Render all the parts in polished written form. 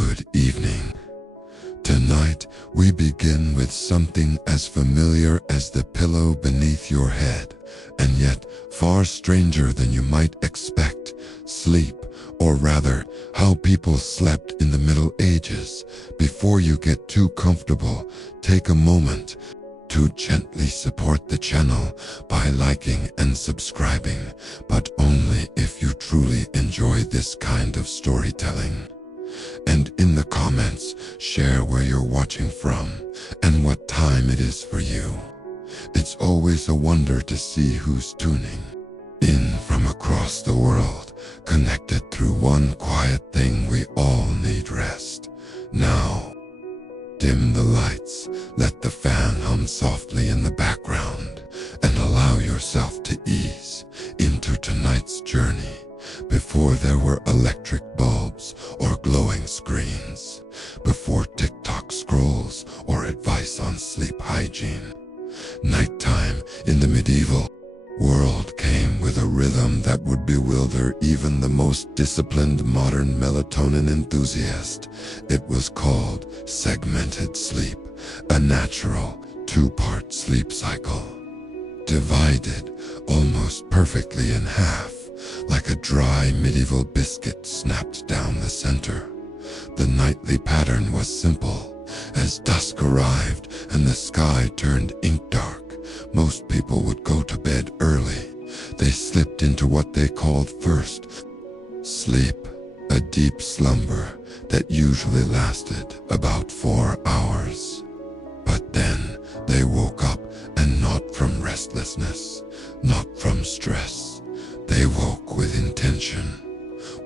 Good evening. Tonight, we begin with something as familiar as the pillow beneath your head, and yet far stranger than you might expect: sleep, or rather, how people slept in the Middle Ages. Before you get too comfortable, take a moment to gently support the channel by liking and subscribing, but only if you truly enjoy this kind of storytelling. And in the comments, share where you're watching from and what time it is for you. It's always a wonder to see who's tuning in from across the world, connected through one quiet thing: we all need rest. Now, dim the lights, let the fan hum softly in the background, and allow yourself to ease into tonight's journey. Before there were electric bulbs or glowing screens, before TikTok scrolls or advice on sleep hygiene, nighttime in the medieval world came with a rhythm that would bewilder even the most disciplined modern melatonin enthusiast. It was called segmented sleep, a natural two-part sleep cycle, divided almost perfectly in half, like a dry medieval biscuit snapped down the center. The nightly pattern was simple. As dusk arrived and the sky turned ink dark, most people would go to bed early. They slipped into what they called first sleep, a deep slumber that usually lasted about 4 hours. But then they woke up, and not from restlessness, not from stress. They woke with intention.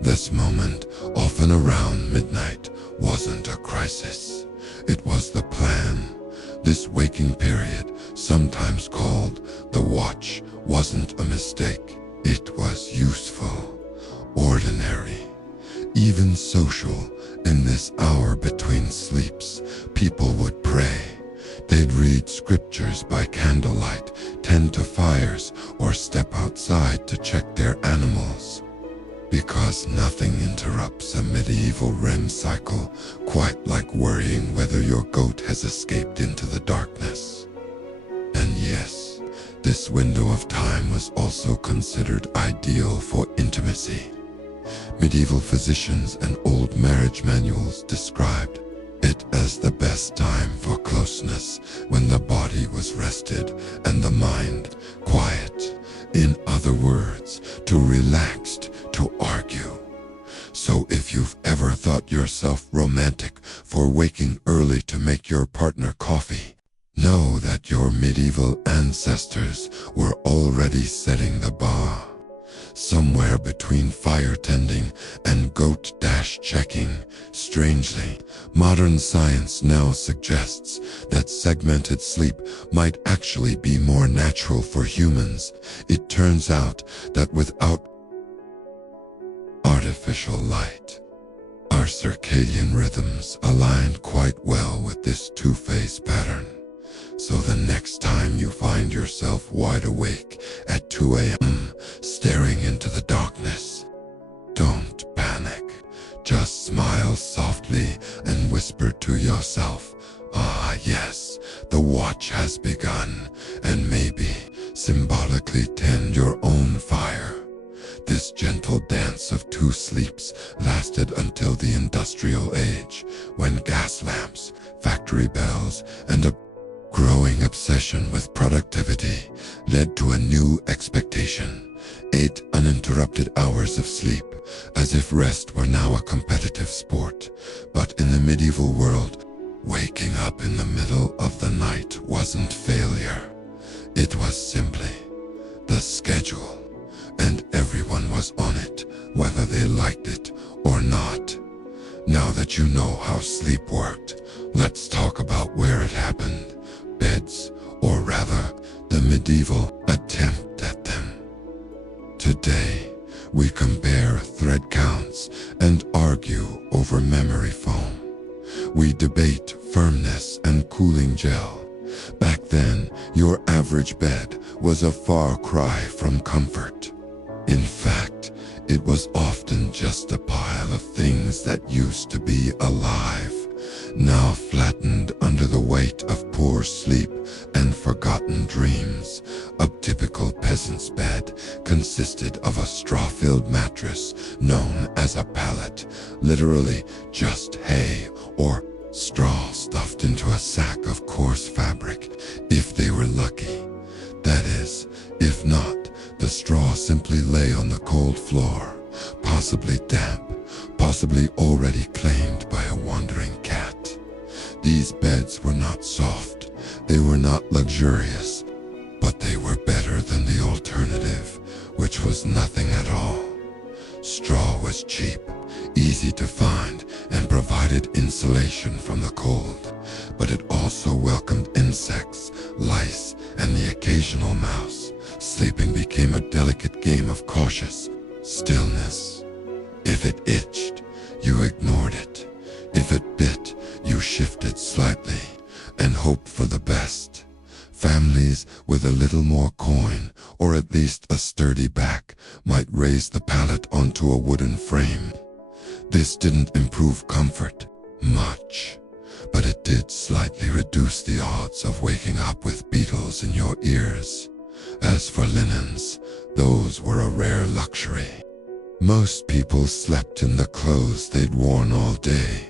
This moment, often around midnight, wasn't a crisis. It was the plan. This waking period, sometimes called the watch, wasn't a mistake. It was useful, ordinary, even social. In this hour between sleeps, people would pray. They'd read scriptures by candlelight, tend to fires, or step outside to check their animals. Because nothing interrupts a medieval REM cycle quite like worrying whether your goat has escaped into the darkness. And yes, this window of time was also considered ideal for intimacy. Medieval physicians and old marriage manuals described it as the best time for closeness, when the body was rested and the mind quiet. In other words, too relaxed to argue. So if you've ever thought yourself romantic for waking early to make your partner coffee, know that your medieval ancestors were already setting the bar. Somewhere between fire tending and goat checking. Strangely, modern science now suggests that segmented sleep might actually be more natural for humans. It turns out that without artificial light, our circadian rhythms align quite well with this two-phase pattern. So the next time you find yourself wide awake at 2 a.m. staring into the darkness, don't panic. Just smile softly and whisper to yourself, "Ah yes, the watch has begun," and maybe symbolically tend your own fire. This gentle dance of two sleeps lasted until the industrial age, when gas lamps, factory bells, and a growing obsession with productivity led to a new expectation: 8 uninterrupted hours of sleep, as if rest were now a competitive sport. But in the medieval world, waking up in the middle of the night wasn't failure. It was simply the schedule, and everyone was on it, whether they liked it or not. Now that you know how sleep worked, let's talk about where it happened. Beds, or rather, the medieval attempt at them. Today, we compare thread counts and argue over memory foam. We debate firmness and cooling gel. Back then, your average bed was a far cry from comfort. In fact, It was often just a pile of things that used to be alive, now flattened under the weight of poor sleep and forgotten dreams. A typical peasant's bed consisted of a straw-filled mattress known as a pallet, literally just hay or straw stuffed into a sack of coarse fabric, if they were lucky. That is, if not, the straw simply lay on the cold floor, possibly damp, possibly already claimed by a wandering cat. These beds were not soft, they were not luxurious, but they were better than the alternative, which was nothing at all. Straw was cheap, easy to find, and provided insulation from the cold, but it also welcomed insects, lice, and the occasional mouse. Sleeping became a delicate game of cautious stillness. If it itched, you ignored it. If it bit, you shifted slightly and hoped for the best. Families with a little more coin, or at least a sturdy back, might raise the pallet onto a wooden frame. This didn't improve comfort much, but it did slightly reduce the odds of waking up with beetles in your ears. As for linens, those were a rare luxury. Most people slept in the clothes they'd worn all day.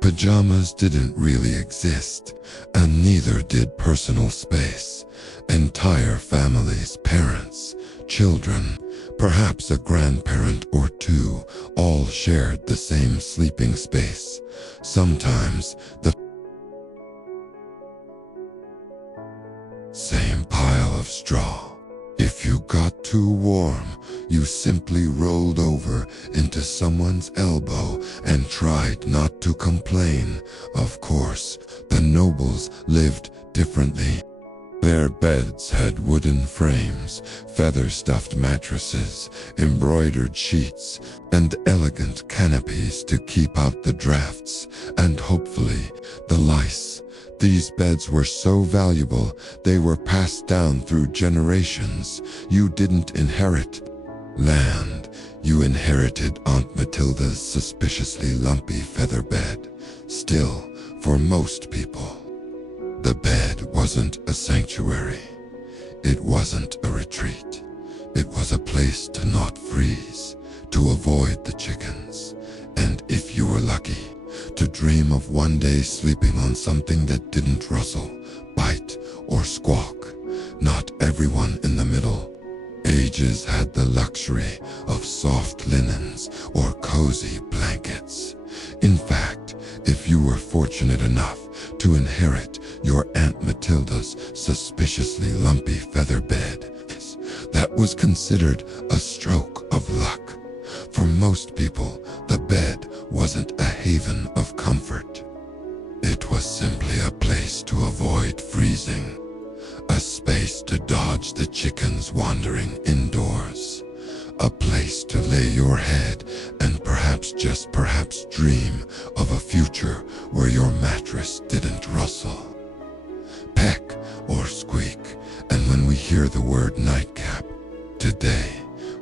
Pajamas didn't really exist, and neither did personal space. Entire families, parents, children, perhaps a grandparent or two, all shared the same sleeping space. Sometimes the same pile of straw. If you got too warm, you simply rolled over into someone's elbow and tried not to complain. Of course, the nobles lived differently. Their beds had wooden frames, feather-stuffed mattresses, embroidered sheets, and elegant canopies to keep out the drafts, and hopefully the lice. These beds were so valuable, they were passed down through generations. You didn't inherit land, you inherited Aunt Matilda's suspiciously lumpy feather bed. Still, for most people, the bed wasn't a sanctuary. It wasn't a retreat. It was a place to not freeze, to avoid the chickens, and if you were lucky, to dream of one day sleeping on something that didn't rustle, bite, or squawk. Not everyone in the Middle Ages had the luxury of soft linens or cozy blankets. In fact, if you were fortunate enough to inherit your Aunt Matilda's suspiciously lumpy feather bed, that was considered a stroke of luck. For most people, the bed wasn't a haven of comfort. It was simply a place to avoid freezing, a space to dodge the chickens wandering indoors, a place to lay your head and perhaps, just perhaps, dream of a future where your mattress didn't rustle, peck, or squeak. And when we hear the word nightcap today,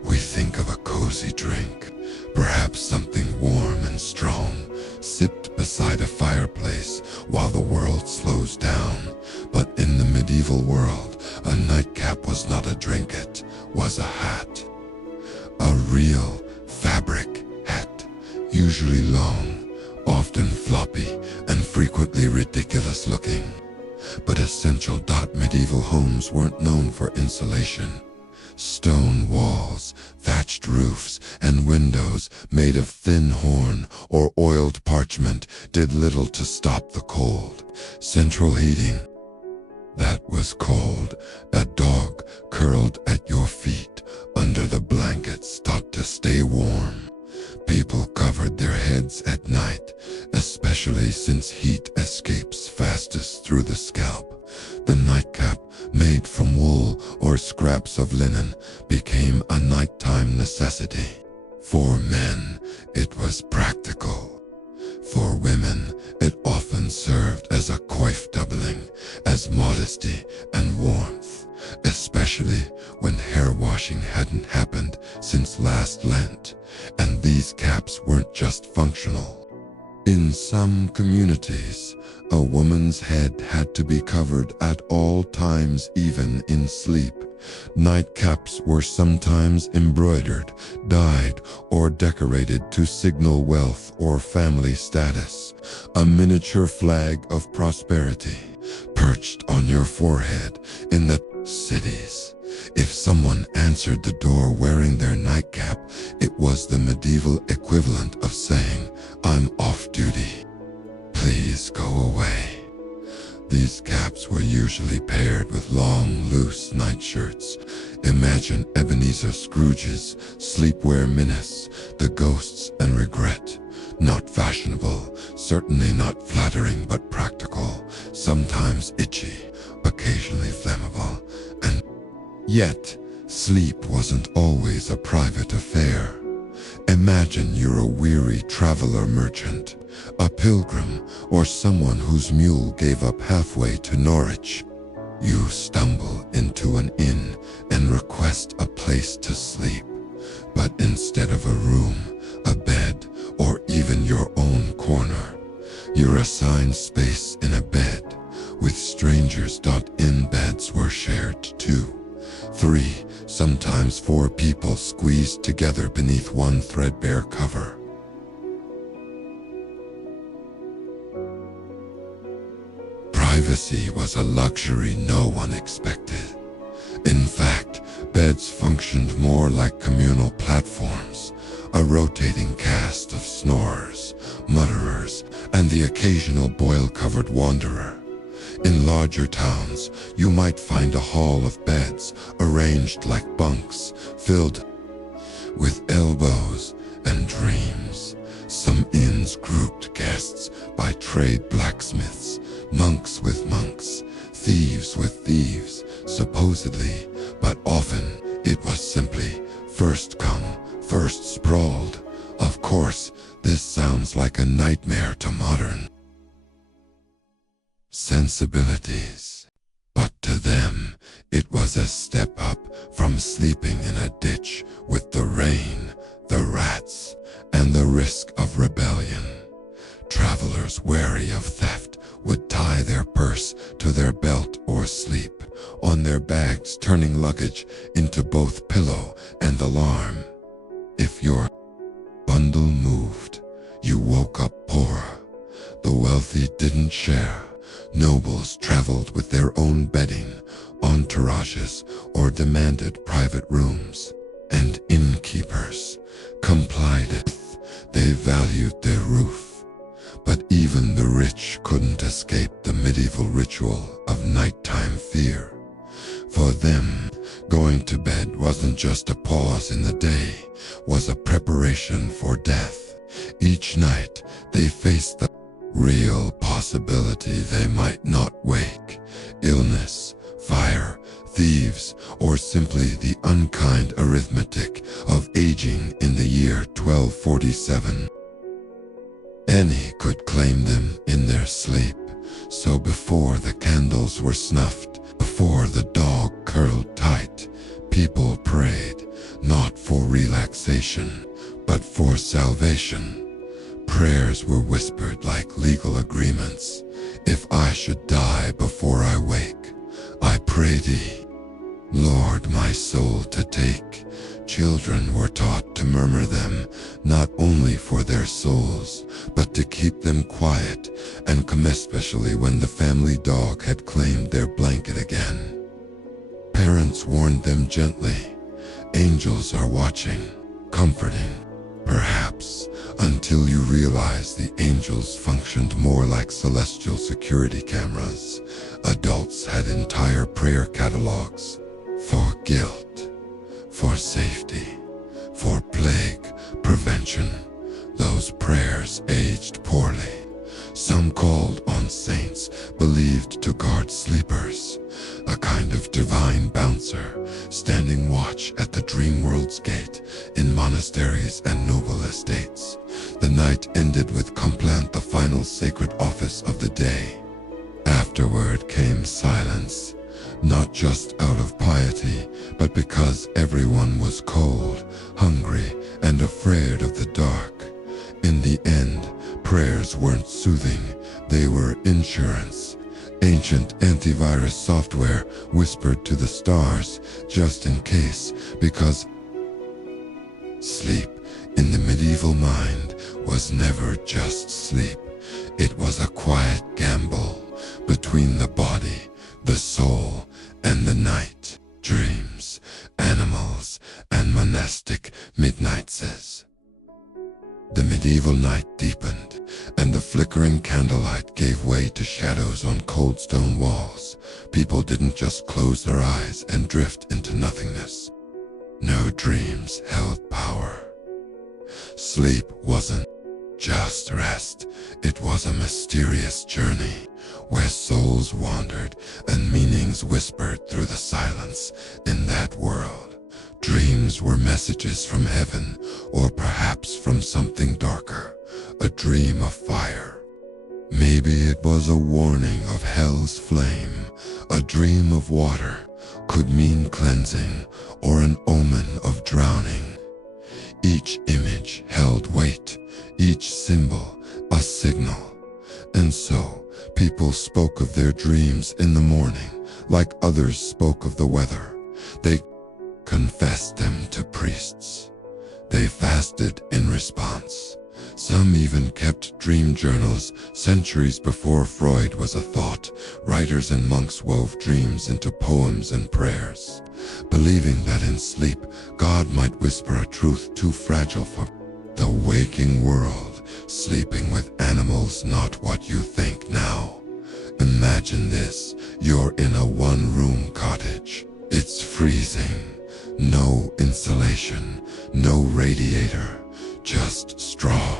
we think of a cozy drink, perhaps something warm and strong, sipped beside a fireplace while the world slows down. But in the medieval world, a nightcap was not a drink, it was a hat. A real fabric hat, usually long, often floppy, and frequently ridiculous looking. But essential. Medieval homes weren't known for insulation. Stone walls, thatched roofs, and windows made of thin horn or oiled parchment did little to stop the cold. Central heating, that was cold. A dog curled at your feet under the blankets thought to stay warm. People covered their heads at night, especially since heat escapes fastest through the scalp. The nightcap, made from wool or scraps of linen, became a nighttime necessity. For men, it was practical. For women, it often served as a coif doubling, as modesty and warmth, especially when hair washing hadn't happened since last Lent, and these caps weren't just functional. In some communities, a woman's head had to be covered at all times, even in sleep. Nightcaps were sometimes embroidered, dyed, or decorated to signal wealth or family status, a miniature flag of prosperity perched on your forehead. In the cities, if someone answered the door wearing their nightcap, it was the medieval equivalent of saying, "I'm off duty. Please go away." These caps were usually paired with long, loose nightshirts. Imagine Ebenezer Scrooge's sleepwear menace, the ghosts and regret. Not fashionable, certainly not flattering, but practical, sometimes itchy, occasionally flammable, and yet sleep wasn't always a private affair. Imagine you're a weary traveler merchant, a pilgrim, or someone whose mule gave up halfway to Norwich. You stumble into an inn and request a place to sleep, but instead of a room, a bed, or even your own corner, you're assigned space in a bed with strangers. In beds were shared 2, 3, sometimes 4 people squeezed together beneath one threadbare cover. Privacy was a luxury no one expected. In fact, beds functioned more like communal platforms, a rotating cast of snorers, mutterers, and the occasional boil-covered wanderer. In larger towns, you might find a hall of beds arranged like bunks, filled with elbows and dreams. Some inns grouped guests by trade blacksmiths, monks with monks, thieves with thieves, supposedly, but often it was simply first come, first sprawled. Of course, this sounds like a nightmare to modern sensibilities, but to them, it was a step up from sleeping in a ditch with the rain, the rats, and the risk of rebellion. Travelers wary of theft would tie their purse to their belt or sleep on their bags, turning luggage into both pillow and alarm. If your bundle moved, you woke up poorer. The wealthy didn't share. Nobles traveled with their own bedding, entourages, or demanded private rooms, and innkeepers complied if they valued their roof. But even the rich couldn't escape the medieval ritual of nighttime fear. For them, going to bed wasn't just a pause in the day, was a preparation for death. Each night, they faced the real possibility they might not wake. Illness, fire, thieves, or simply the unkind arithmetic of aging in the year 1247. Any could claim them in their sleep, so before the candles were snuffed, before the dog curled tight, people prayed, not for relaxation, but for salvation. Prayers were whispered like legal agreements. If I should die before I wake, I pray thee, Lord, my soul to take. Children were taught to murmur them, not only for their souls, but to keep them quiet, and come especially when the family dog had claimed their blanket again. Parents warned them gently, angels are watching, comforting. Perhaps, until you realize the angels functioned more like celestial security cameras. Adults had entire prayer catalogs for guilt, for safety, for plague prevention. Those prayers aged poorly. Some called on saints believed to guard sleepers, a kind of divine bouncer, standing watch at the dream world's gate in monasteries and noble estates. The night ended with Complant, the final sacred office of the day. Afterward came silence, not just out of piety, but because everyone was cold, hungry, and afraid of the dark. In the end, prayers weren't soothing, they were insurance. Ancient antivirus software whispered to the stars, just in case, because sleep in the medieval mind was never just sleep. It was a quiet gamble between the body, the soul, and the night. Dreams, animals, and monastic midnightses. The medieval night deepened, and the flickering candlelight gave way to shadows on cold stone walls. People didn't just close their eyes and drift into nothingness. No dreams held power. Sleep wasn't just rest, it was a mysterious journey where souls wandered and meanings whispered through the silence. In that world, dreams were messages from heaven, or perhaps from something darker, a dream of fire. Maybe it was a warning of hell's flame. A dream of water could mean cleansing, or an omen of drowning. Each image held weight, each symbol a signal. And so, people spoke of their dreams in the morning, like others spoke of the weather. They confessed them to priests. They fasted in response. Some even kept dream journals. Centuries before Freud was a thought, writers and monks wove dreams into poems and prayers, believing that in sleep, God might whisper a truth too fragile for the waking world, sleeping with animals, not what you think now. Imagine this, you're in a one-room cottage. It's freezing, no insulation, no radiator, just straw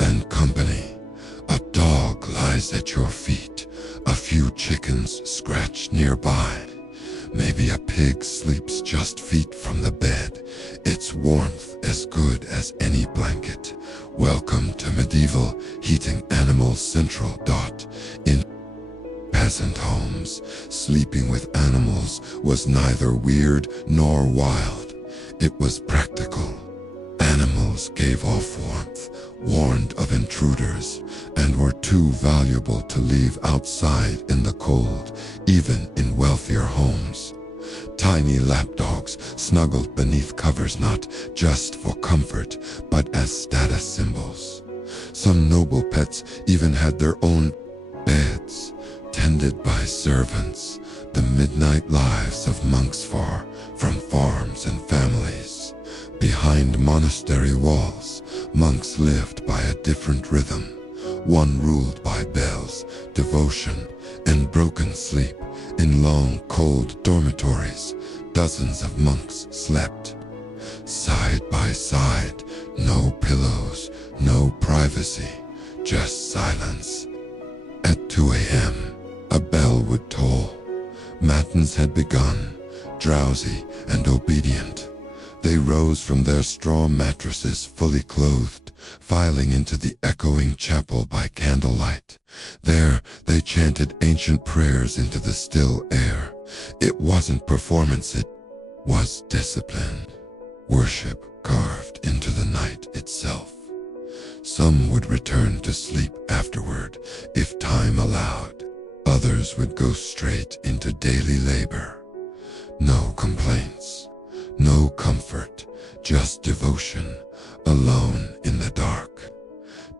and company. A dog lies at your feet, a few chickens scratch nearby. Maybe a pig sleeps just feet from the bed, its warmth as good as any blanket. Welcome to medieval heating animals central. In peasant homes, sleeping with animals was neither weird nor wild. It was practical. Animals gave off warmth, warned of intruders, and were too valuable to leave outside in the cold, even in wealthier homes. Tiny lapdogs snuggled beneath covers not just for comfort, but as status symbols. Some noble pets even had their own beds, tended by servants. The midnight lives of monks far from farms and families. Behind monastery walls, monks lived by a different rhythm, one ruled by bells, devotion, and broken sleep. In long, cold dormitories, dozens of monks slept. Side by side, no pillows, no privacy, just silence. At 2 a.m., a bell would toll. Matins had begun, drowsy and obedient. They rose from their straw mattresses fully clothed, filing into the echoing chapel by candlelight. There, they chanted ancient prayers into the still air. It wasn't performance, it was discipline. Worship carved into the night itself. Some would return to sleep afterward, if time allowed. Others would go straight into daily labor. No complaints, no comfort, just devotion, alone in the dark.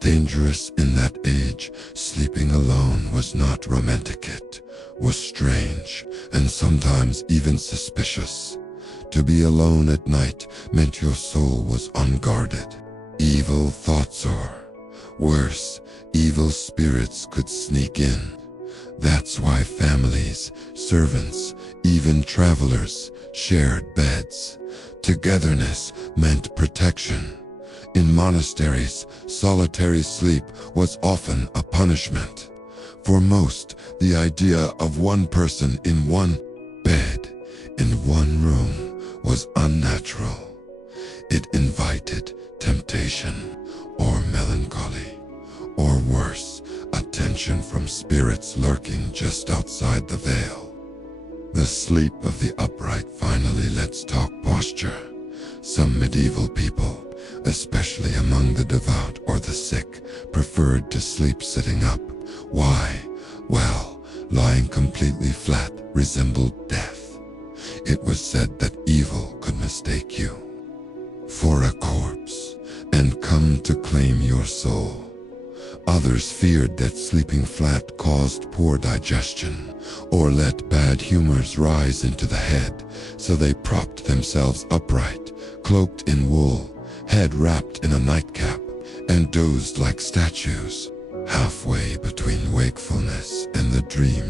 Dangerous in that age, sleeping alone was not romantic, it was strange, and sometimes even suspicious. To be alone at night meant your soul was unguarded. Evil thoughts or, worse, evil spirits could sneak in. That's why families, servants, even travelers shared beds. Togetherness meant protection. In monasteries, solitary sleep was often a punishment. For most, the idea of one person in one bed, in one room, was unnatural. It invited temptation, or melancholy, or worse, attention from spirits lurking just outside the veil. The sleep of the upright. Finally, let's talk posture. Some medieval people, especially among the devout or the sick, preferred to sleep sitting up. Why? Well, lying completely flat resembled death. It was said that evil could mistake you for a corpse and come to claim your soul. Others feared that sleeping flat caused poor digestion or let bad humors rise into the head, so they propped themselves upright, cloaked in wool, head wrapped in a nightcap, and dozed like statues, halfway between wakefulness and the dream.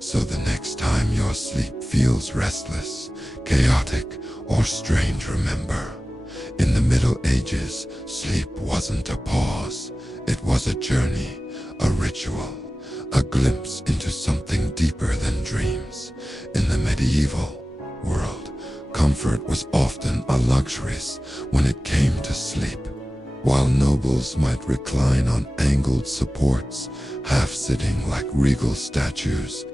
So the next time your sleep feels restless, chaotic, or strange, remember, in the Middle Ages, sleep wasn't a pause. It was a journey, a ritual, a glimpse into something deeper than dreams. In the medieval world, comfort was often a luxury when it came to sleep. While nobles might recline on angled supports, half sitting like regal statues,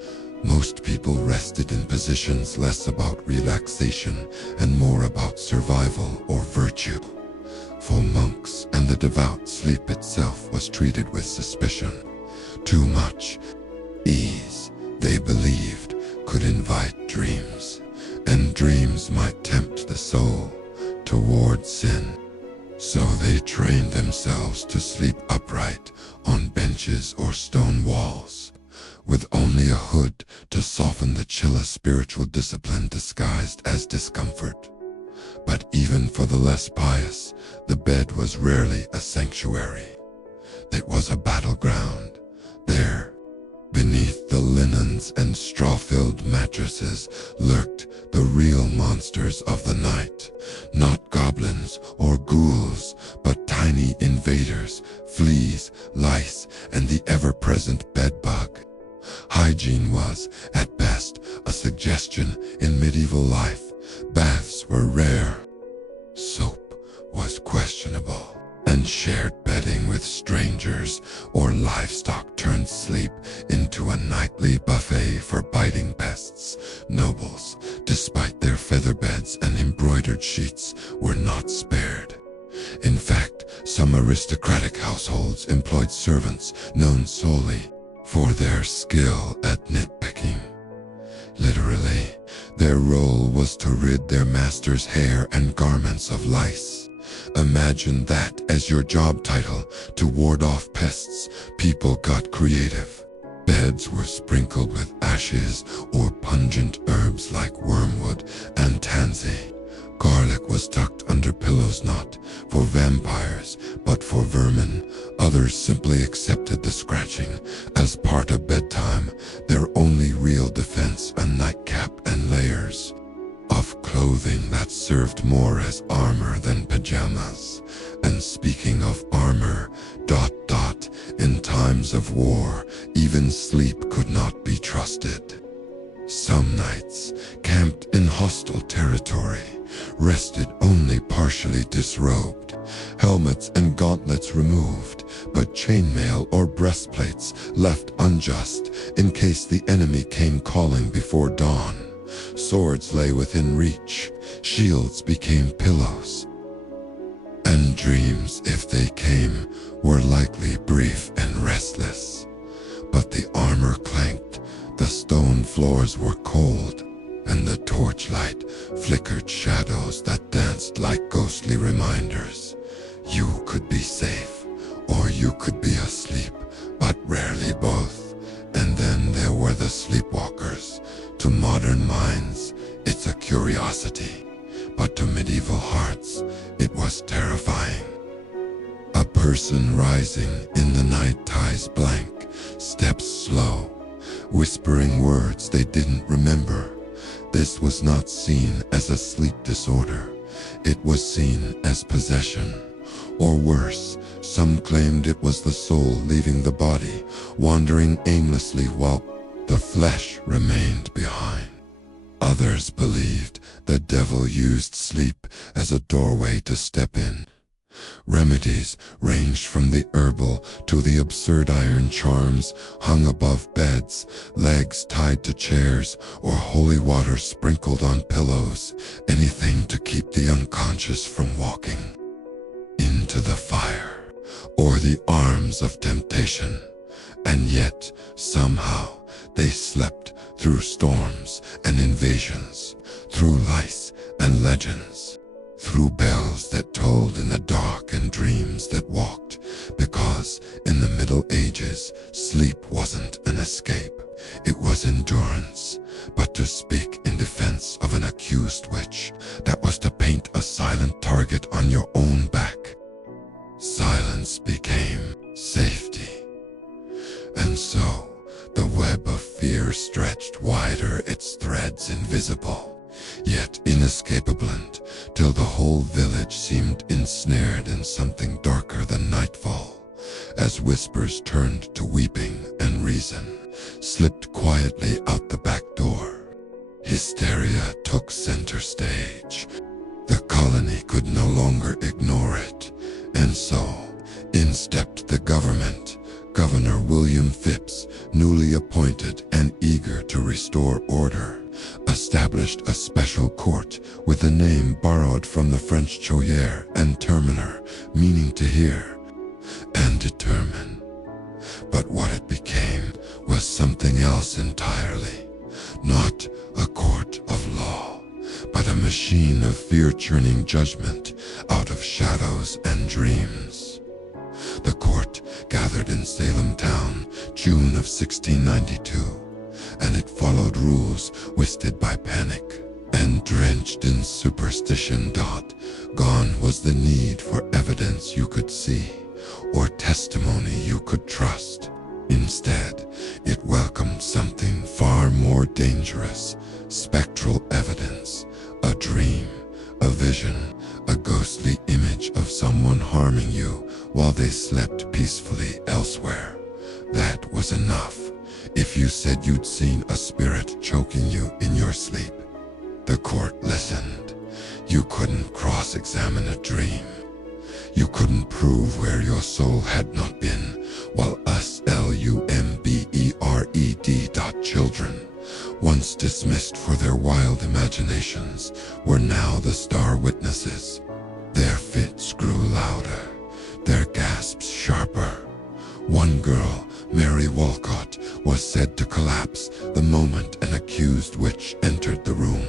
most people rested in positions less about relaxation and more about survival or virtue. For monks and the devout, sleep itself was treated with suspicion. Too much ease, they believed, could invite dreams, and dreams might tempt the soul toward sin. So they trained themselves to sleep upright on benches or stone walls, with only a hood to soften the chill, a spiritual discipline disguised as discomfort. But even for the less pious, the bed was rarely a sanctuary. It was a battleground. There, beneath the linens and straw-filled mattresses, lurked the real monsters of the night. Not goblins or ghouls, but tiny invaders, fleas, lice, and the ever-present bedbug. Hygiene was, at best, a suggestion in medieval life. Baths were rare. Soap was questionable. And shared bedding with strangers or livestock turned sleep into a nightly buffet for biting pests. Nobles, despite their feather beds and embroidered sheets, were not spared. In fact, some aristocratic households employed servants known solely for their skill at nitpicking. Literally, their role was to rid their master's hair and garments of lice. Imagine that as your job title. To ward off pests, people got creative. Beds were sprinkled with ashes or pungent herbs like wormwood and tansy. Garlic was tucked under pillows, not for vampires, but for vermin. Others simply accepted the scratching as part of bedtime, their only real defense, a nightcap and layers of clothing that served more as armor than pajamas. And speaking of armor, in times of war, even sleep could not be trusted. Some nights, camped in hostile territory, rested only partially disrobed, helmets and gauntlets removed, but chainmail or breastplates left unjust in case the enemy came calling before dawn. Swords lay within reach, shields became pillows, and dreams, if they came, were likely brief and restless. But the armor clanked, the stone floors were cold, and the torchlight flickered shadows that danced like ghostly reminders. You could be safe, or you could be asleep, but rarely both. And then there were the sleepwalkers. To modern minds, it's a curiosity, but to medieval hearts, it was terrifying. A person rising in the night, ties blank, steps slow, whispering words they didn't remember. This was not seen as a sleep disorder. It was seen as possession. Or worse, some claimed it was the soul leaving the body, wandering aimlessly while the flesh remained behind. Others believed the devil used sleep as a doorway to step in, Remedies ranged from the herbal to the absurd iron charms hung above beds, legs tied to chairs, or holy water sprinkled on pillows, anything to keep the unconscious from walking into the fire or the arms of temptation. And yet, somehow, they slept through storms and invasions, through lice and legends, through bells that tolled in the dark and dreams that walked, because in the Middle Ages, sleep wasn't an escape, it was endurance. But to speak in defense of an accused witch, that was to paint a silent target on your own back. Silence became safety. And so, the web of fear stretched wider, its threads invisible, yet inescapable, till the whole village seemed ensnared in something darker than nightfall, as whispers turned to weeping and reason slipped quietly out the back door. Hysteria took center stage. The colony could no longer ignore it, and so, in stepped the government. Governor William Phipps, newly appointed and eager to restore order, established a special court with a name borrowed from the French choyer and terminer, meaning to hear and determine. But what it became was something else entirely, not a court of law, but a machine of fear-churning judgment out of shadows and dreams. The court gathered in Salem town, June of 1692, and it followed rules whisted by panic and drenched in superstition. Gone was the need for evidence you could see or testimony you could trust. Instead, it welcomed something far more dangerous, spectral evidence, a dream, a vision, a ghostly image of someone harming you while they slept peacefully elsewhere. That was enough. If you said you'd seen a spirit choking you in your sleep, the court listened. You couldn't cross-examine a dream. You couldn't prove where your soul had not been, while us LUMBERED. Children, once dismissed for their wild imaginations, were now the star witnesses. Their fits grew louder, their gasps sharper. One girl, Mary Walcott, was said to collapse the moment an accused witch entered the room.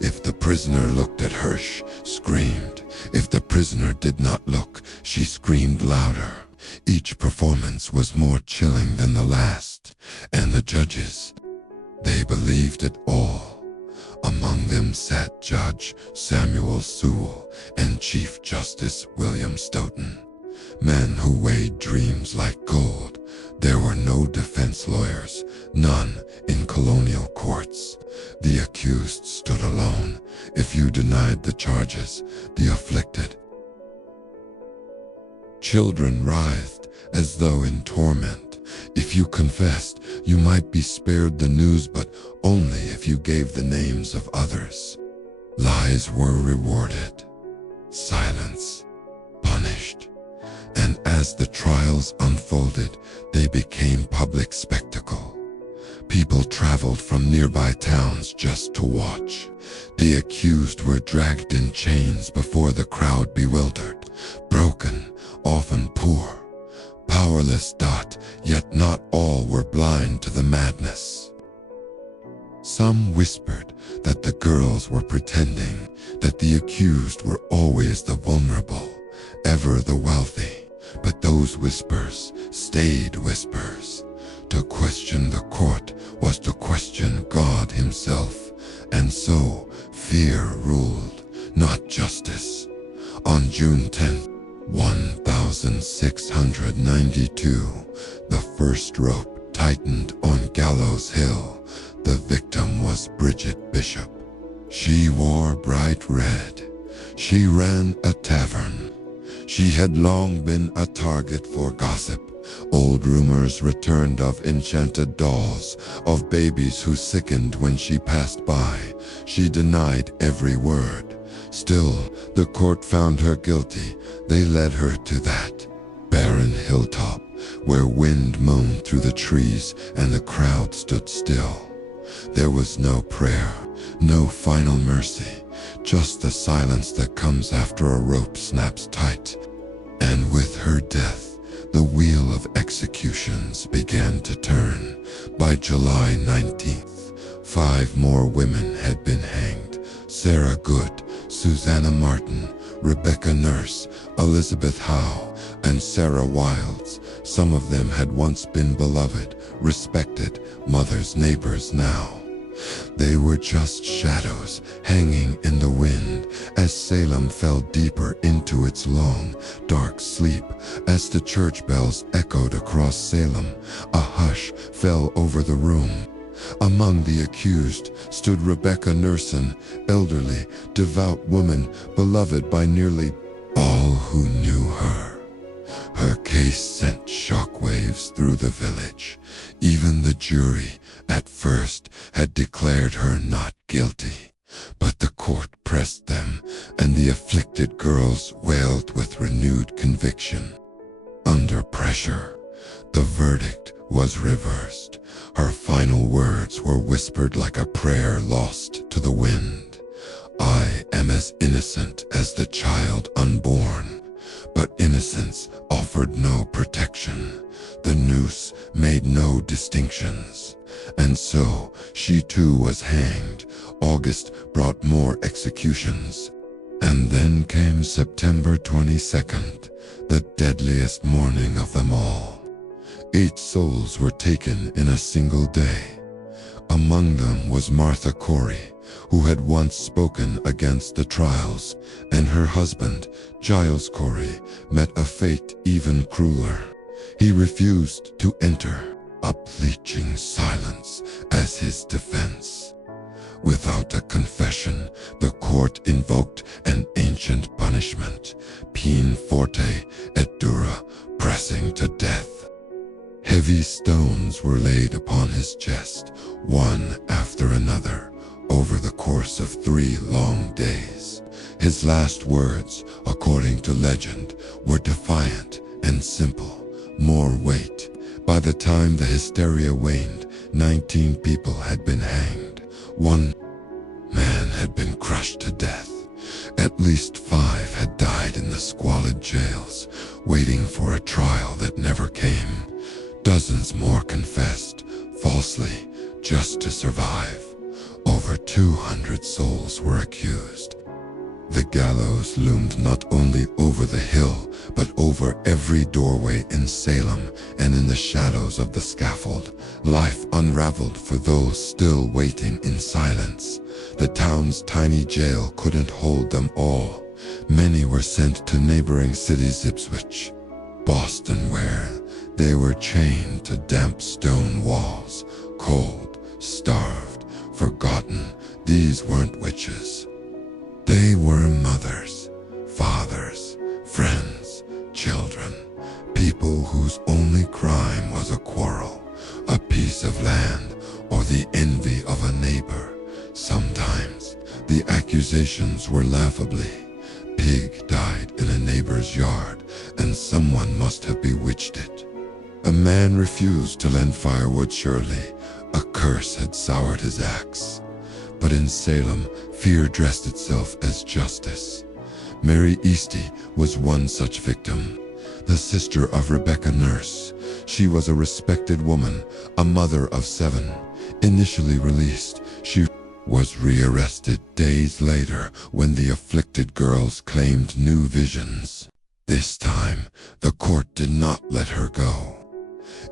If the prisoner looked at her, she screamed. If the prisoner did not look, she screamed louder. Each performance was more chilling than the last, and the judges, they believed it all. Among them sat Judge Samuel Sewell and Chief Justice William Stoughton, men who weighed dreams like gold. There were no defense lawyers, none in colonial courts. The accused stood alone. If you denied the charges, the afflicted children writhed as though in torment. If you confessed, you might be spared the news, but only if you gave the names of others. Lies were rewarded, silence punished, and as the trials unfolded, they became public spectacle. People traveled from nearby towns just to watch. The accused were dragged in chains before the crowd, bewildered, broken, often poor, powerless. Yet not all were blind to the madness. Some whispered that the girls were pretending, that the accused were always the vulnerable, ever the wealthy. But those whispers stayed whispers. To question the court was to question God himself, and so fear ruled, not justice. On June 10th, 1692, the first rope tightened on Gallows Hill. The victim was Bridget Bishop. She wore bright red. She ran a tavern. She had long been a target for gossip. Old rumors returned of enchanted dolls, of babies who sickened when she passed by. She denied every word. Still, the court found her guilty. They led her to that barren hilltop where wind moaned through the trees and the crowd stood still. There was no prayer, no final mercy, just the silence that comes after a rope snaps tight. And with her death, the wheel of executions began to turn. By July 19th, 5 more women had been hanged. Sarah Good, Susanna Martin, Rebecca Nurse, Elizabeth Howe, and Sarah Wilds. Some of them had once been beloved, respected mothers, neighbors now. They were just shadows hanging in the wind as Salem fell deeper into its long, dark sleep. As the church bells echoed across Salem, a hush fell over the room. Among the accused stood Rebecca Nursen, elderly, devout woman, beloved by nearly all who knew her. Her case sent shockwaves through the village. Even the jury, at first, had declared her not guilty. But the court pressed them, and the afflicted girls wailed with renewed conviction. Under pressure, the verdict was reversed. Her final words were whispered like a prayer lost to the wind. I am as innocent as the child unborn. But innocence offered no protection. The noose made no distinctions. And so she too was hanged. August brought more executions. And then came September 22nd, the deadliest morning of them all. 8 souls were taken in a single day. Among them was Martha Corey, who had once spoken against the trials, and her husband, Giles Corey, met a fate even crueler. He refused to enter, a bleaching silence as his defense. Without a confession, the court invoked an ancient punishment, pene forte et dura, pressing to death. Heavy stones were laid upon his chest, one after another, over the course of 3 long days. His last words, according to legend, were defiant and simple. More weight. By the time the hysteria waned, 19 people had been hanged. 1 man had been crushed to death. At least 5 had died in the squalid jails, waiting for a trial that never came. Dozens more confessed, falsely, just to survive. Over 200 souls were accused. The gallows loomed not only over the hill, but over every doorway in Salem and in the shadows of the scaffold. Life unraveled for those still waiting in silence. The town's tiny jail couldn't hold them all. Many were sent to neighboring cities, Ipswich, Boston, where they were chained to damp stone walls, cold, starved, forgotten. These weren't witches. They were mothers, fathers, friends, children, people whose only crime was a quarrel, a piece of land, or the envy of a neighbor. Sometimes the accusations were laughably. Pig died in a neighbor's yard, and someone must have bewitched it. A man refused to lend firewood, surely a curse had soured his axe. But in Salem, fear dressed itself as justice. Mary Easty was one such victim, the sister of Rebecca Nurse. She was a respected woman, a mother of 7. Initially released, she was rearrested days later when the afflicted girls claimed new visions. This time, the court did not let her go.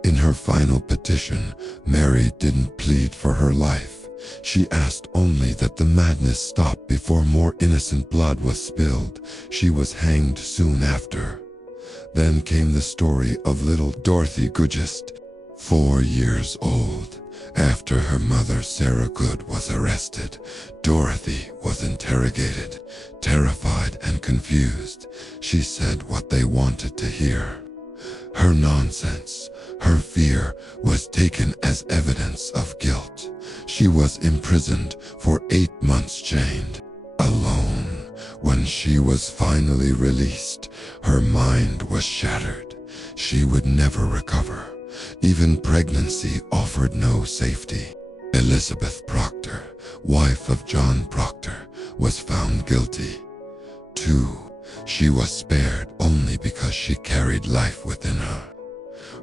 In her final petition, Mary didn't plead for her life. She asked only that the madness stop before more innocent blood was spilled. She was hanged soon after. Then came the story of little Dorothy Goodgist, 4 years old. After her mother Sarah Good was arrested, Dorothy was interrogated. Terrified and confused, she said what they wanted to hear. Her nonsense, her fear, was taken as evidence of guilt. She was imprisoned for 8 months, chained, alone, When she was finally released, her mind was shattered. She would never recover. Even pregnancy offered no safety. Elizabeth Proctor, wife of John Proctor, was found guilty. 2. She was spared only because she carried life within her.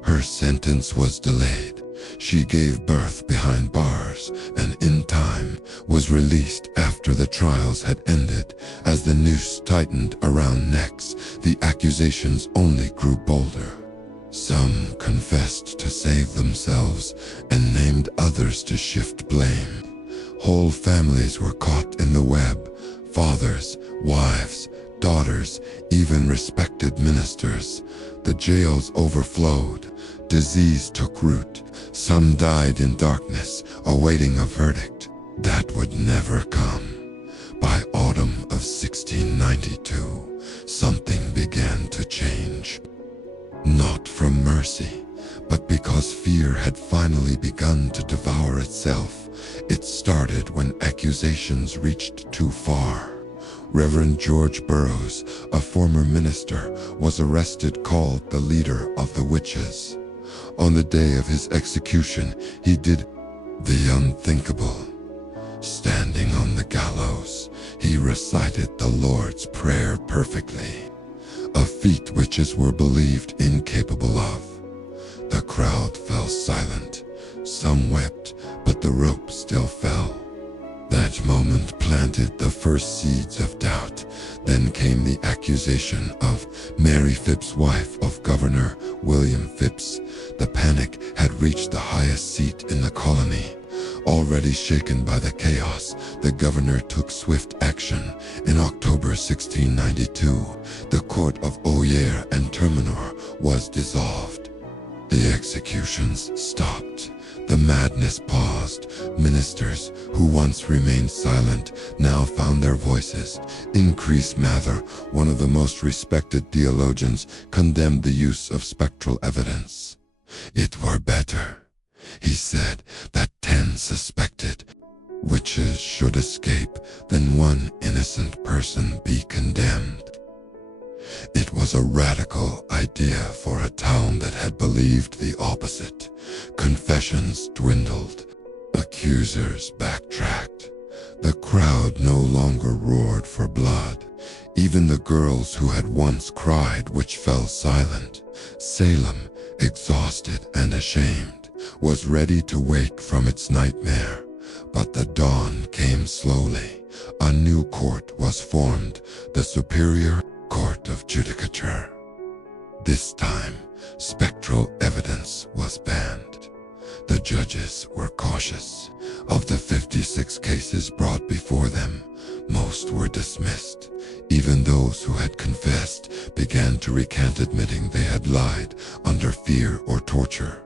Her sentence was delayed. She gave birth behind bars and in time was released after the trials had ended. As the noose tightened around necks, the accusations only grew bolder. Some confessed to save themselves and named others to shift blame. Whole families were caught in the web. Fathers, wives, daughters, even respected ministers. The jails overflowed. Disease took root. Some died in darkness, awaiting a verdict that would never come. By autumn of 1692, something began to change. Not from mercy, but because fear had finally begun to devour itself. It started when accusations reached too far. Reverend George Burroughs, a former minister, was arrested, called the leader of the witches. On the day of his execution, he did the unthinkable. Standing on the gallows, he recited the Lord's Prayer perfectly, a feat witches were believed incapable of. The crowd fell silent. Some wept, but the rope still fell. That moment planted the first seeds of doubt. Then came the accusation of Mary Phips, wife of Governor William Phips. The panic had reached the highest seat in the colony. Already shaken by the chaos, the governor took swift action. In October 1692, the court of Oyer and Terminor was dissolved. The executions stopped. The madness paused. Ministers, who once remained silent, now found their voices. Increase Mather, one of the most respected theologians, condemned the use of spectral evidence. It were better, he said, that 10 suspected witches should escape than one innocent person be condemned. It was a radical idea for a town that had believed the opposite. Confessions dwindled. Accusers backtracked. The crowd no longer roared for blood. Even the girls who had once cried, which fell silent. Salem, exhausted and ashamed, was ready to wake from its nightmare. But the dawn came slowly. A new court was formed, the Superior Court of Judicature. This time, spectral evidence was banned. The judges were cautious. Of the 56 cases brought before them, most were dismissed. Even those who had confessed began to recant, admitting they had lied under fear or torture.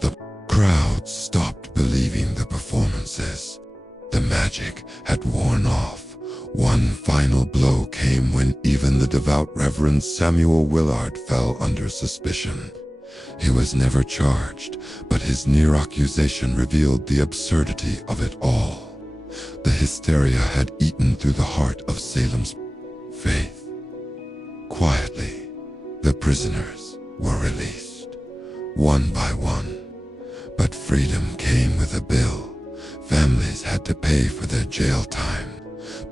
The crowd stopped believing the performances. The magic had worn off. One final blow came when even the devout Reverend Samuel Willard fell under suspicion. He was never charged, but his near accusation revealed the absurdity of it all. The hysteria had eaten through the heart of Salem's faith. Quietly, the prisoners were released, one by one. But freedom came with a bill. Families had to pay for their jail time,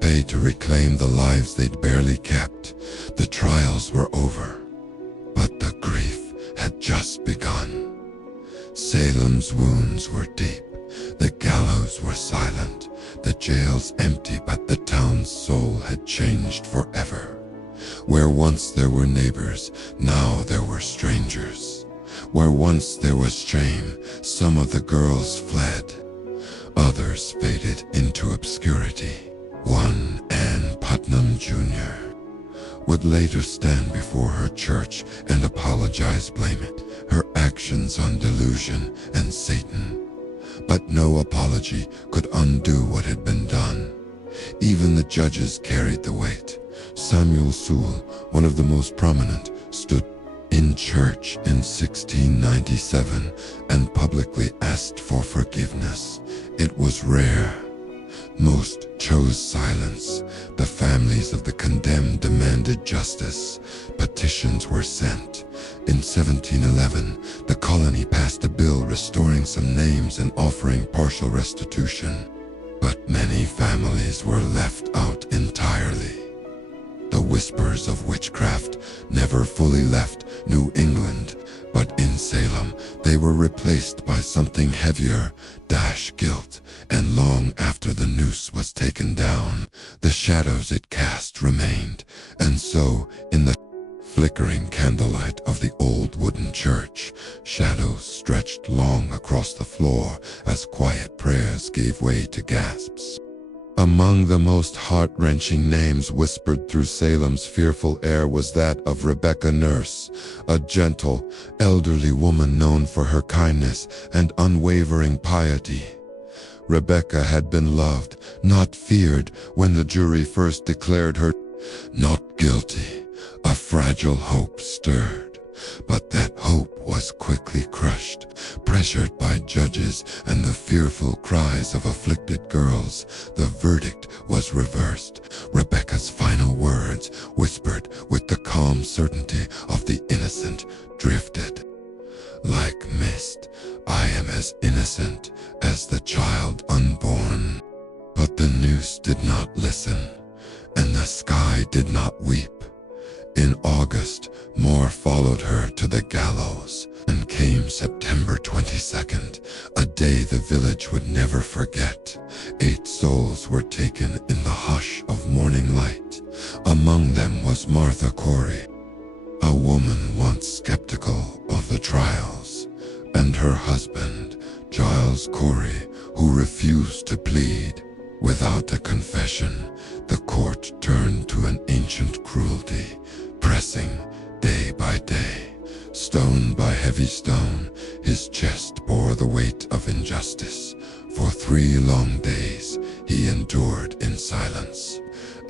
pay to reclaim the lives they'd barely kept. The trials were over, but the grief had just begun. Salem's wounds were deep. The gallows were silent. The jails empty, but the town's soul had changed forever. Where once there were neighbors, now there were strangers. Where once there was shame, some of the girls fled. Others faded into obscurity. One, Ann Putnam Jr., would later stand before her church and apologize, blame it, her actions on delusion and Satan. But no apology could undo what had been done. Even the judges carried the weight. Samuel Sewall, one of the most prominent, stood in church in 1697 and publicly asked for forgiveness. It was rare. Most chose silence. The families of the condemned demanded justice. Petitions were sent. In 1711, the colony passed a bill restoring some names and offering partial restitution. But many families were left out entirely. The whispers of witchcraft never fully left New England, but in Salem they were replaced by something heavier, guilt, and long after the noose was taken down, the shadows it cast remained, and so, in the flickering candlelight of the old wooden church, shadows stretched long across the floor as quiet prayers gave way to gasps. Among the most heart-wrenching names whispered through Salem's fearful air was that of Rebecca Nurse, a gentle, elderly woman known for her kindness and unwavering piety. Rebecca had been loved, not feared, when the jury first declared her not guilty. A fragile hope stirred. But that hope was quickly crushed, pressured by judges and the fearful cries of afflicted girls. The verdict was reversed. Rebecca's final words, whispered with the calm certainty of the innocent, drifted. Like mist, I am as innocent as the child unborn. But the noose did not listen, and the sky did not weep. In August, more followed her to the gallows, and came September 22nd, a day the village would never forget. 8 souls were taken in the hush of morning light. Among them was Martha Corey, a woman once skeptical of the trials, and her husband, Giles Corey, who refused to plead. Without a confession, the court turned to an ancient cruelty, pressing day by day. Stone by heavy stone, his chest bore the weight of injustice. For 3 long days he endured in silence,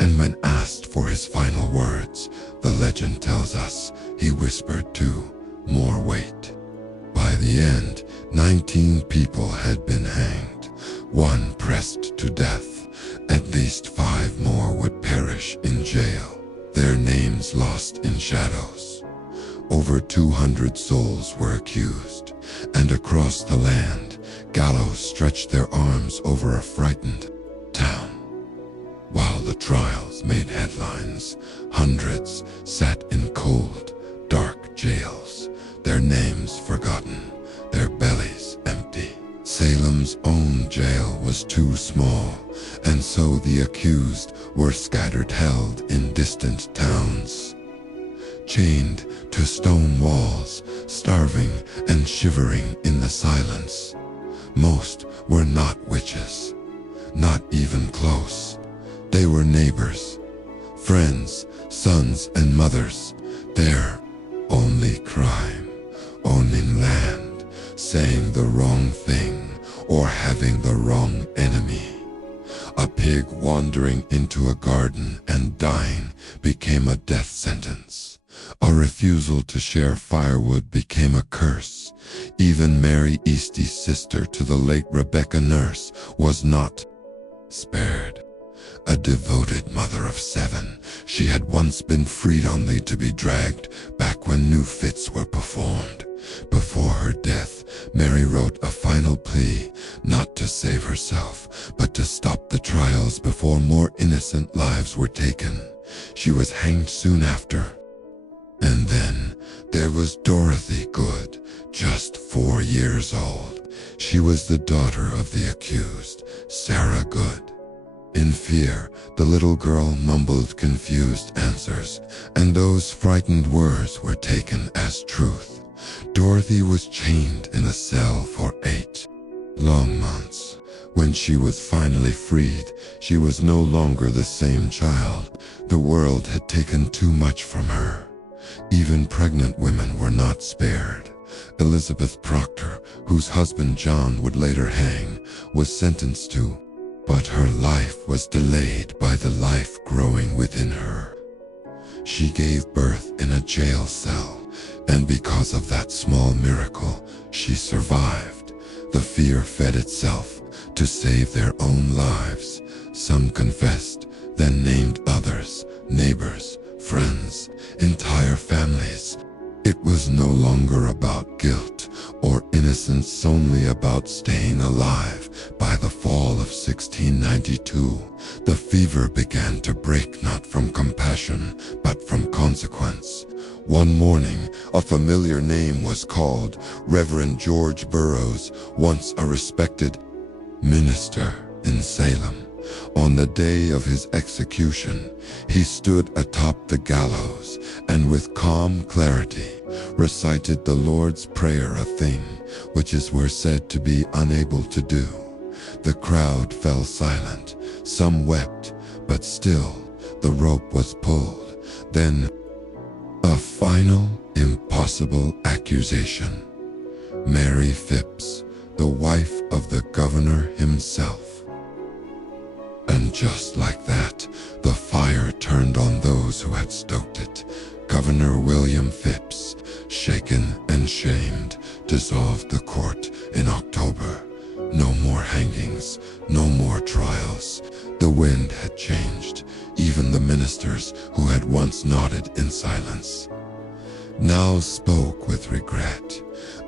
and when asked for his final words, the legend tells us he whispered too, more weight. By the end, 19 people had been hanged, 1 pressed to death. At least 5 more would perish in jail, their names lost in shadows. Over 200 souls were accused, and across the land, gallows stretched their arms over a frightened town. While the trials made headlines, hundreds sat in cold, dark jails, their names forgotten, their bellies empty. Salem's own jail was too small, and so the accused were scattered, held in distant towns, chained to stone walls, starving and shivering in the silence. Most were not witches, not even close. They were neighbors, friends, sons and mothers. Their only crime, owning land, saying the wrong thing, or having the wrong enemy. A pig wandering into a garden and dying became a death sentence. A refusal to share firewood became a curse. Even Mary Eastie's sister to the late Rebecca Nurse was not spared. A devoted mother of 7, she had once been freed only to be dragged back when new fits were performed. Before her death, Mary wrote a final plea, not to save herself, but to stop the trials before more innocent lives were taken. She was hanged soon after. And then there was Dorothy Good, just 4 years old. She was the daughter of the accused, Sarah Good. In fear, the little girl mumbled confused answers, and those frightened words were taken as truth. Dorothy was chained in a cell for 8 long months. When she was finally freed, she was no longer the same child. The world had taken too much from her. Even pregnant women were not spared. Elizabeth Proctor, whose husband John would later hang, was sentenced to, but her life was delayed by the life growing within her. She gave birth in a jail cell, and because of that small miracle, she survived. The fear fed itself to to save their own lives. Some confessed, then named others, neighbors, friends, entire families. It was no longer about guilt or innocence, only about staying alive. By the fall of 1692, the fever began to break, not from compassion, but from consequence. One morning, a familiar name was called. Reverend George Burroughs, once a respected minister in Salem. On the day of his execution, he stood atop the gallows and with calm clarity recited the Lord's Prayer, a thing which we're said to be unable to do. The crowd fell silent. Some wept, but still the rope was pulled. Then a final, impossible accusation. Mary Phipps, the wife of the governor himself. And just like that, the fire turned on those who had stoked it. Governor William Phipps, shaken and shamed, dissolved the court in October. No more hangings, no more trials. The wind had changed. Even the ministers who had once nodded in silence now spoke with regret.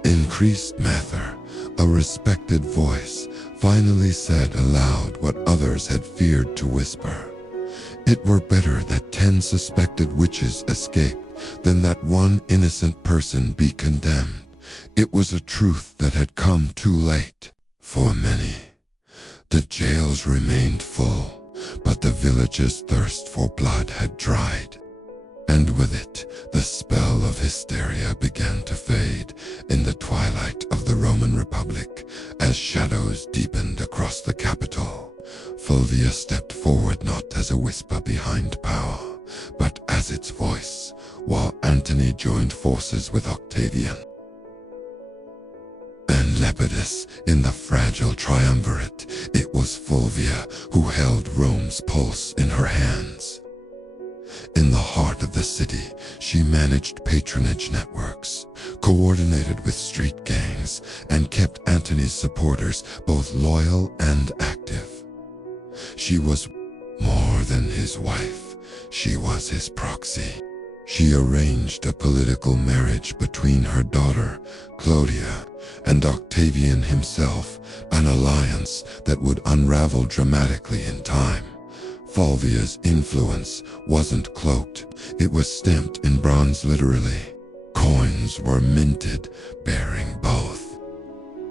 Increased Mather, a respected voice, finally said aloud what others had feared to whisper. It were better that 10 suspected witches escape than that one innocent person be condemned. It was a truth that had come too late for many. The jails remained full, but the village's thirst for blood had dried. And with it, the spell of hysteria began to fade in the twilight of the Roman Republic as shadows deepened across the capital. Fulvia stepped forward not as a whisper behind power, but as its voice, while Antony joined forces with Octavian and Lepidus in the fragile triumvirate. It was Fulvia who held Rome's pulse in her hands. In the heart of the city, she managed patronage networks, coordinated with street gangs, and kept Antony's supporters both loyal and active. She was more than his wife. She was his proxy. She arranged a political marriage between her daughter, Clodia, and Octavian himself, an alliance that would unravel dramatically in time. Fulvia's influence wasn't cloaked, it was stamped in bronze literally. Coins were minted, bearing both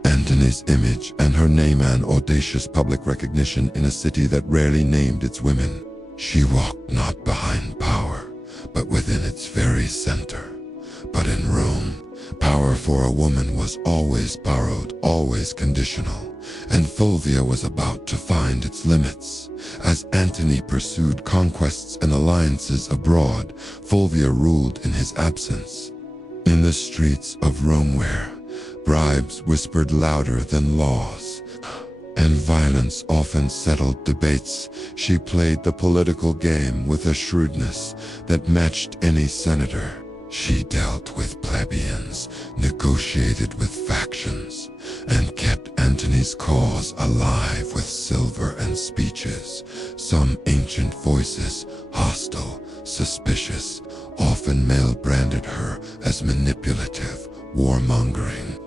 Antony's image and her name, an audacious public recognition in a city that rarely named its women. She walked not behind power, but within its very center. But in Rome, power for a woman was always borrowed, always conditional, and Fulvia was about to find its limits. As Antony pursued conquests and alliances abroad, Fulvia ruled in his absence. In the streets of Rome, where bribes whispered louder than laws, and violence often settled debates, she played the political game with a shrewdness that matched any senator. She dealt with plebeians, negotiated with factions, and kept Antony's cause alive with silver and speeches. Some ancient voices, hostile, suspicious, often male-branded her as manipulative, warmongering.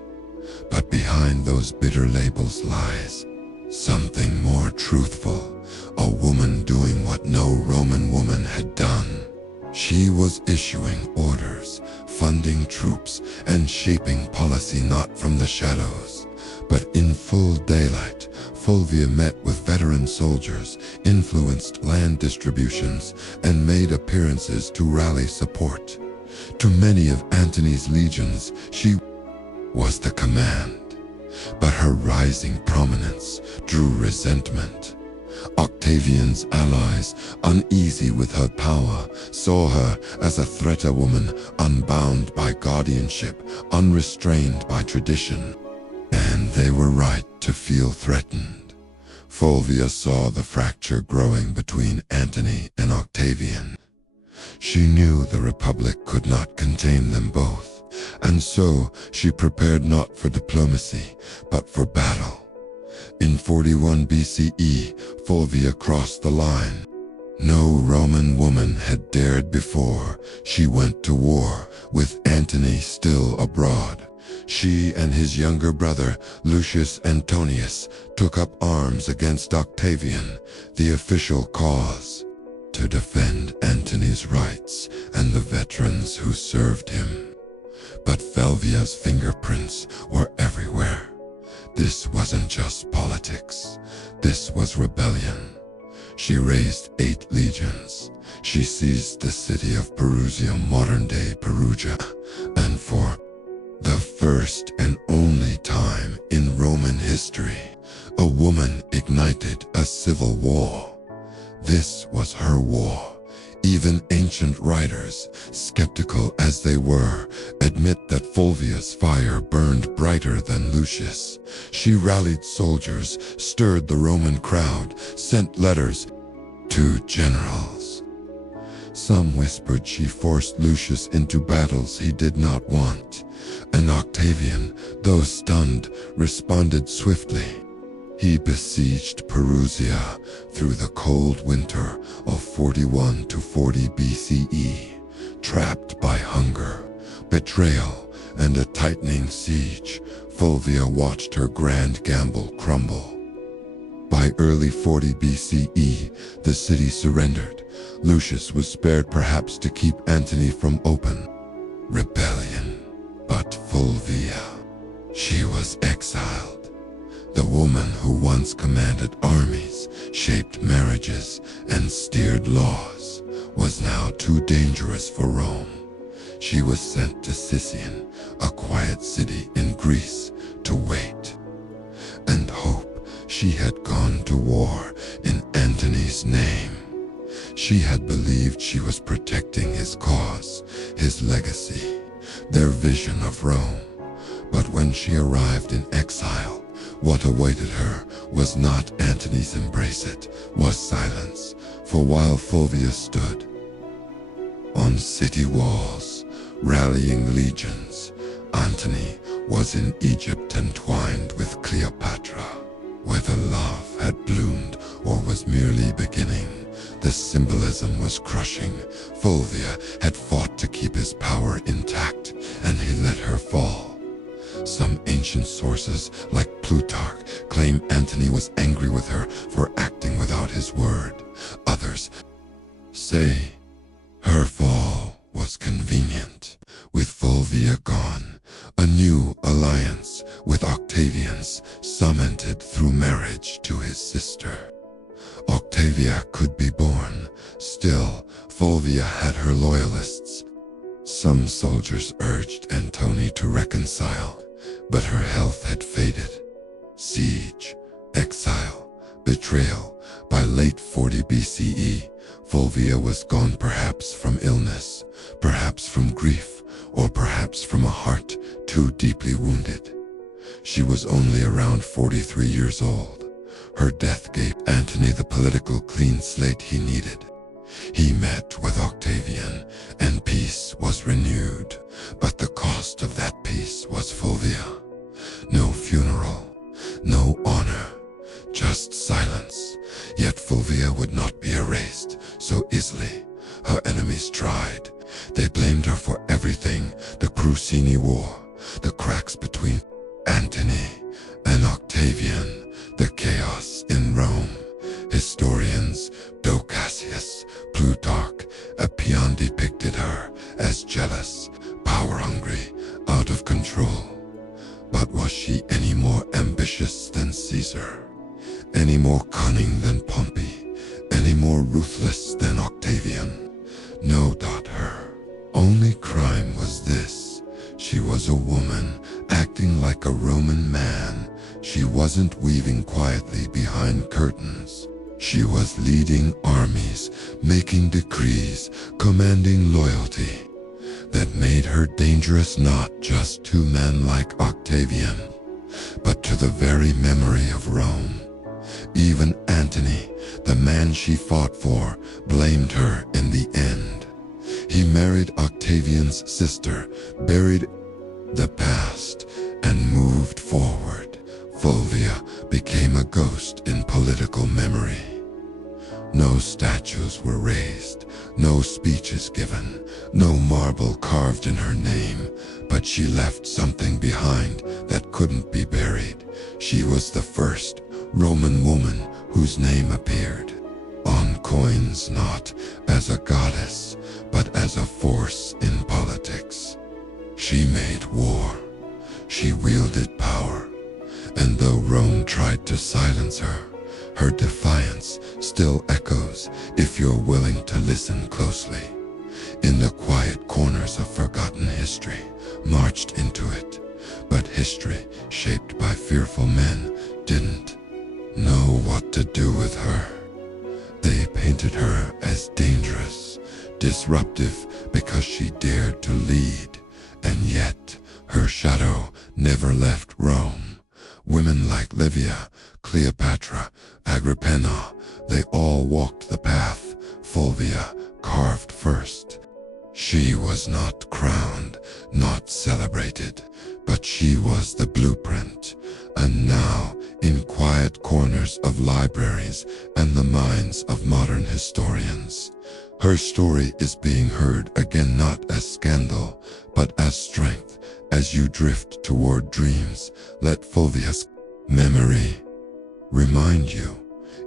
But behind those bitter labels lies something more truthful, a woman doing what no Roman woman had done. She was issuing orders, funding troops, and shaping policy not from the shadows, but in full daylight. Fulvia met with veteran soldiers, influenced land distributions, and made appearances to rally support. To many of Antony's legions, she was the command, but her rising prominence drew resentment. Octavian's allies, uneasy with her power, saw her as a threat, a woman unbound by guardianship, unrestrained by tradition. And they were right to feel threatened. Fulvia saw the fracture growing between Antony and Octavian. She knew the Republic could not contain them both, and so she prepared not for diplomacy, but for battle. In 41 BCE, Fulvia crossed the line. No Roman woman had dared before. She went to war, with Antony still abroad. She and his younger brother, Lucius Antonius, took up arms against Octavian, the official cause, to defend Antony's rights and the veterans who served him. But Fulvia's fingerprints were everywhere. This wasn't just politics. This was rebellion. She raised 8 legions. She seized the city of Perusia, modern-day Perugia, and for the first and only time in Roman history, a woman ignited a civil war. This was her war. Even ancient writers, skeptical as they were, admit that Fulvia's fire burned brighter than Lucius. She rallied soldiers, stirred the Roman crowd, sent letters to generals. Some whispered she forced Lucius into battles he did not want, and Octavian, though stunned, responded swiftly. He besieged Perusia through the cold winter of 41 to 40 BCE, trapped by hunger, betrayal, and a tightening siege. Fulvia watched her grand gamble crumble. By early 40 BCE, the city surrendered. Lucius was spared, perhaps to keep Antony from open rebellion. But Fulvia, she was exiled. The woman who once commanded armies, shaped marriages, and steered laws, was now too dangerous for Rome. She was sent to Sicyon, a quiet city in Greece, to wait and hope. She had gone to war in Antony's name. She had believed she was protecting his cause, his legacy, their vision of Rome. But when she arrived in exile, what awaited her was not Antony's embrace, it was silence. For while Fulvia stood on city walls, rallying legions, Antony was in Egypt, entwined with Cleopatra. Whether love had bloomed or was merely beginning, the symbolism was crushing. Fulvia had fought to keep his power intact, and he let her fall. Some ancient sources, like Plutarch, claim Antony was angry with her for acting without his word. Others say her fall was convenient. With Fulvia gone, a new alliance with Octavian's cemented through marriage to his sister. Octavia could be born. Still, Fulvia had her loyalists. Some soldiers urged Antony to reconcile, but her health had faded. Siege, exile, betrayal. By late 40 BCE, Fulvia was gone, perhaps from illness, perhaps from grief, or perhaps from a heart too deeply wounded. She was only around 43 years old. Her death gave Antony the political clean slate he needed. He met with Octavian, and peace was renewed. But the cost of that peace was Fulvia. No funeral, no honor, just silence. Yet Fulvia would not be erased so easily. Her enemies tried. They blamed her for everything: the Crusini War, the cracks between Antony and Octavian, the chaos in Rome. Historians, Cassius, Plutarch, Appian depicted her as jealous, power-hungry, out of control. But was she any more ambitious than Caesar? Any more cunning than Pompey? Any more ruthless than Octavian? No, not her. Only crime was this: she was a woman, acting like a Roman man. She wasn't weaving quietly behind curtains. She was leading armies, making decrees, commanding loyalty. That made her dangerous not just to men like Octavian, but to the very memory of Rome. Even Antony, the man she fought for, blamed her in the end. He married Octavian's sister, buried the past, and moved forward. Fulvia became ghost in political memory. No statues were raised, no speeches given, no marble carved in her name, but she left something behind that couldn't be buried. She was the first Roman woman whose name appeared on coins, not as a goddess, but as a force in politics. She made war. She wielded power. And though Rome tried to silence her, her defiance still echoes if you're willing to listen closely. In the quiet corners of forgotten history, marched into it, but history, shaped by fearful men, didn't know what to do with her. They painted her as dangerous, disruptive because she dared to lead, and yet her shadow never left Rome. Women like Livia, Cleopatra, Agrippina, they all walked the path Fulvia carved first. She was not crowned, not celebrated, but she was the blueprint. And now, in quiet corners of libraries and the minds of modern historians, her story is being heard again, not as scandal, but as strength. As you drift toward dreams, let Fulvia's memory remind you,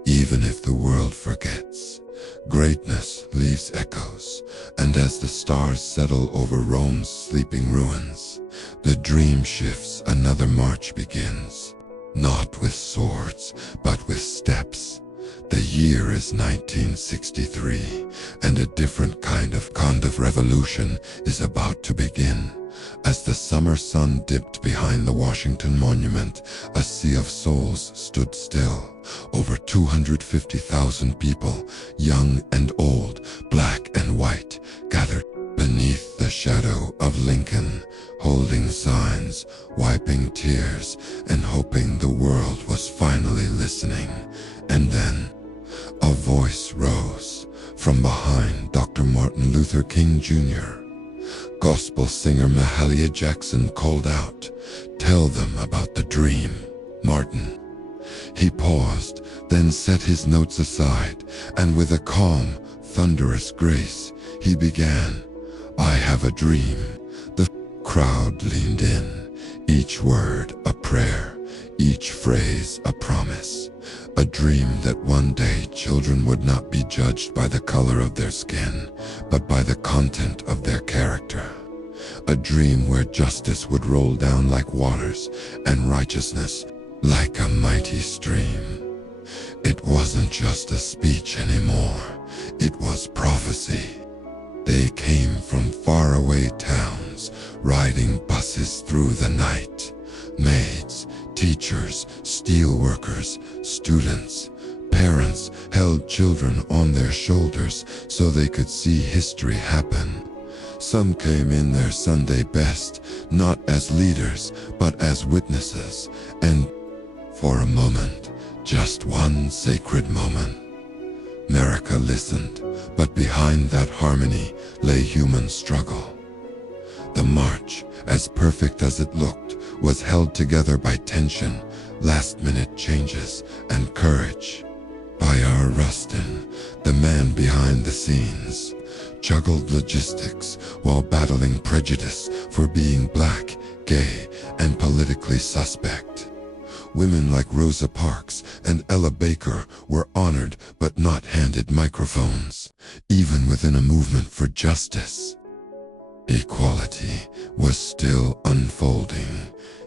even if the world forgets. Greatness leaves echoes, and as the stars settle over Rome's sleeping ruins, the dream shifts, another march begins. Not with swords, but with steps. The year is 1963, and a different kind of revolution is about to begin. As the summer sun dipped behind the Washington Monument, a sea of souls stood still. Over 250,000 people, young and old, black and white, gathered beneath the shadow of Lincoln, holding signs, wiping tears, and hoping the world was finally listening. And then, a voice rose from behind Dr. Martin Luther King Jr. Gospel singer Mahalia Jackson called out, "Tell them about the dream, Martin." He paused, then set his notes aside, and with a calm, thunderous grace, he began, "I have a dream." The crowd leaned in, each word a prayer, each phrase a promise. A dream that one day children would not be judged by the color of their skin, but by the content of their character. A dream where justice would roll down like waters and righteousness like a mighty stream. It wasn't just a speech anymore, it was prophecy. They came from faraway towns, riding buses through the night. Maids, teachers, steelworkers, students, parents held children on their shoulders so they could see history happen. Some came in their Sunday best, not as leaders, but as witnesses, and for a moment, just one sacred moment, America listened, but behind that harmony lay human struggle. The march, as perfect as it looked, was held together by tension, last-minute changes, and courage. By.R. Rustin, the man behind the scenes, juggled logistics while battling prejudice for being black, gay, and politically suspect. Women like Rosa Parks and Ella Baker were honored but not handed microphones, even within a movement for justice. Equality was still unfolding,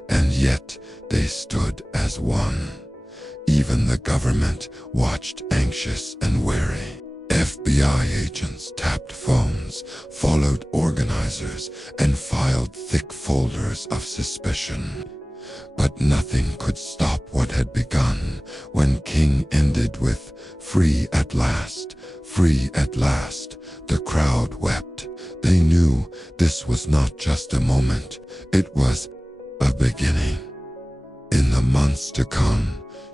and yet they stood as one. Even the government watched, anxious and wary. FBI agents tapped phones, followed organizers, and filed thick folders of suspicion. But nothing could stop what had begun when King ended with, "Free at last, free at last." The crowd wept. They knew this was not just a moment, it was a beginning. In the months to come,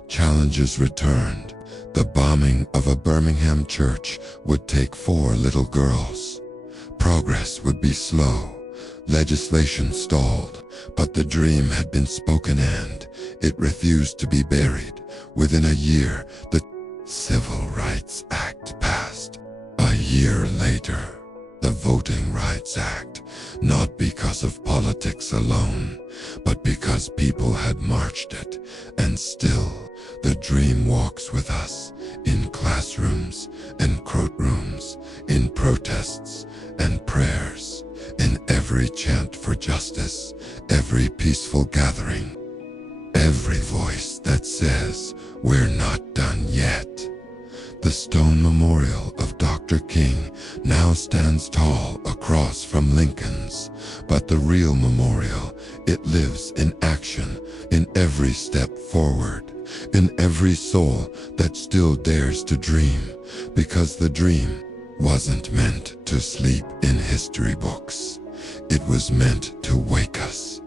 challenges returned. The bombing of a Birmingham church would take 4 little girls. Progress would be slow, Legislation stalled, but the dream had been spoken and it refused to be buried. Within a year, the Civil Rights Act passed. A year later, the Voting Rights Act, not because of politics alone, but because people had marched it, and still, the dream walks with us in classrooms and courtrooms, in protests and prayers, in every chant for justice, every peaceful gathering, every voice that says, "We're not done yet." The stone memorial of Dr. King now stands tall across from Lincoln's, but the real memorial, it lives in action, in every step forward, in every soul that still dares to dream, because the dream wasn't meant to sleep in history books. It was meant to wake us.